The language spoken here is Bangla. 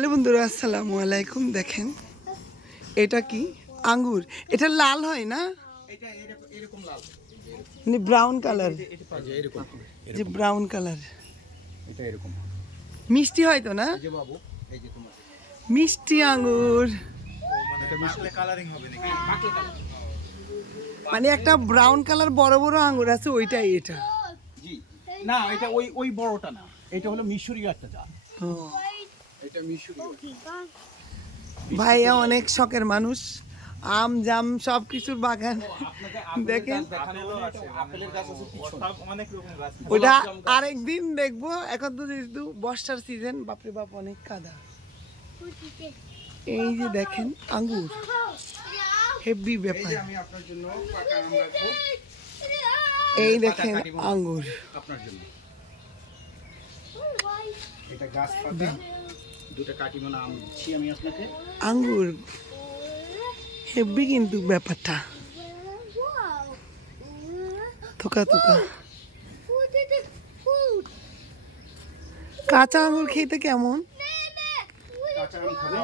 হ্যালো বন্ধুরা, আসসালামু আলাইকুম। দেখেন এটা কি আঙ্গুর, এটা লাল হয় না, এটা এরকম লাল, মানে ব্রাউন কালার, এরকম যে ব্রাউন কালার এটা এরকম। মিষ্টি হয় তো না? এই যে বাবু, এই যে তোমার মিষ্টি আঙ্গুর, এটা মিষ্টি কালারিং হবে নাকি? মাখলে কালার। মানে একটা ব্রাউন কালার বড় বড় আঙ্গুর আছে, ওইটাই এটা। জি না, এটা ওই বড়টা না, এটা হলো মিশরীয় একটা জাত। ও, এটা মিশরীয়। ভাইয়া অনেক শখের মানুষ, আম জাম সব কিছুর বাগান। দেখেন আপেলের গাছ আছে পিছনে, অনেক রকম গাছ। ওটা আরেকদিন দেখবো, এখন তো যেহেতু বর্ষার সিজন, বাপরে বাপ অনেক কাদা। এই যে দেখেন আঙ্গুর, হেভি এই ব্যাপার। যে আমি আপনার জন্য পাকা আম রাখবো। এই দেখেন আঙ্গুর, আপনার জন্য এটা গাছ পাতা, দুটো কাটিমন আম দিচ্ছি আমি আপনাকে। আঙ্গুর হেভি কিন্তু ব্যাপারটা, থোকা থোকা। কাঁচা আঙ্গুর খেতে কেমন? কাঁচা আম খাবে?